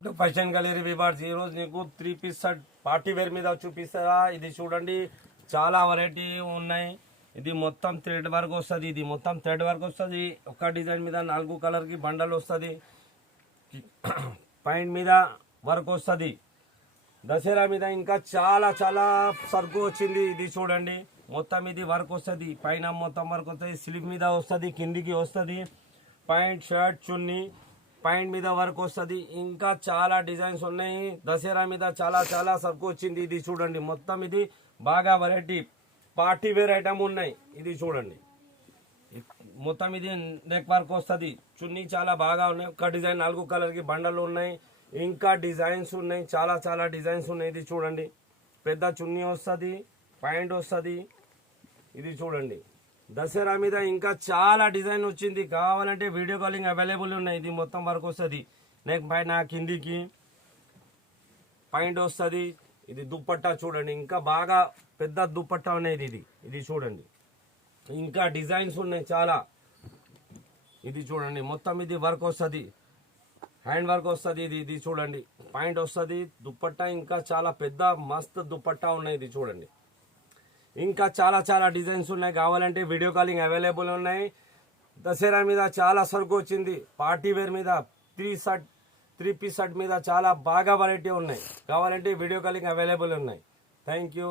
Fashion gallery వివార్డ్స్ ఈ రోజు నీకు 3 పీస్ షర్ట్ పార్టీ వేర్ మీద చూపిస్తారా. ఇది చూడండి చాలా వెరైటీ ఉన్నాయి. ఇది మొత్తం థ్రెడ్ వర్క్ వస్తుంది. ఇది మొత్తం థ్రెడ్ వర్క్ వస్తుంది. ఒక డిజైన్ మీద 4 కలర్ కి బండల్ వస్తుంది. పాయింట్ మీద వర్క్ వస్తుంది. దసరా మీద ఇంకా చాలా చాలా సరుకు వచ్చింది. ఇది చూడండి మొత్తం ఇది వర్క్ వస్తుంది. పైన మొత్తం వర్క్ వస్తుంది. స్లీవ్ మీద వస్తుంది, కిందికి వస్తుంది. పాయింట్ షర్ట్ చున్నీ పాయింట్ మీద వర్క్ వస్తుంది. ఇంకా చాలా డిజైన్స్ ఉన్నాయి. దసరా మీద చాలా చాలా సరుకు వచ్చింది. ఇది చూడండి మొత్తం ఇది బాగా వెరైటీ పార్టీ వేర్ ఐటమ్ ఉన్నాయి. ఇది చూడండి మొత్తం ఇది నెక్ వర్క్ వస్తుంది. చున్నీ చాలా బాగా ఉన్నాయి. ఒక డిజైన్ 4 కలర్ కి బండలు ఉన్నాయి. ఇంకా డిజైన్స్ ఉన్నాయి. చాలా చాలా డిజైన్స్ ఉన్నాయి. ఇది చూడండి పెద్ద చున్నీ వస్తుంది, పాయింట్ వస్తుంది. ఇది చూడండి దసరా మీద ఇంకా చాలా డిజైన్ వచ్చింది. కావాలంటే వీడియో కాలింగ్ అవైలబుల్ ఉన్నాయి. ఇది మొత్తం వర్క్ వస్తుంది. నెక్ పైన కిందికి పాయింట్ వస్తుంది. ఇది దుప్పట్టా చూడండి ఇంకా బాగా పెద్ద దుప్పట్టా ఉన్నాయి. ఇది చూడండి ఇంకా డిజైన్స్ ఉన్నాయి చాలా. ఇది చూడండి మొత్తం ఇది వర్క్ వస్తుంది. హ్యాండ్ వర్క్ వస్తుంది. ఇది చూడండి పాయింట్ వస్తుంది. దుప్పట్టా ఇంకా చాలా పెద్ద మస్త్ దుప్పట్టా ఉన్నాయి. ఇది చూడండి ఇంకా చాలా చాలా డిజైన్స్ ఉన్నాయి. కావాలంటే వీడియో కాలింగ్ అవైలబుల్ ఉన్నాయి. దసరా మీద చాలా సరుకు వచ్చింది. పార్టీ వేర్ మీద 3 పీస్ షర్ట్ మీద చాలా బాగా వెరైటీ ఉన్నాయి. కావాలంటే వీడియో కాలింగ్ అవైలబుల్ ఉన్నాయి. Thank you.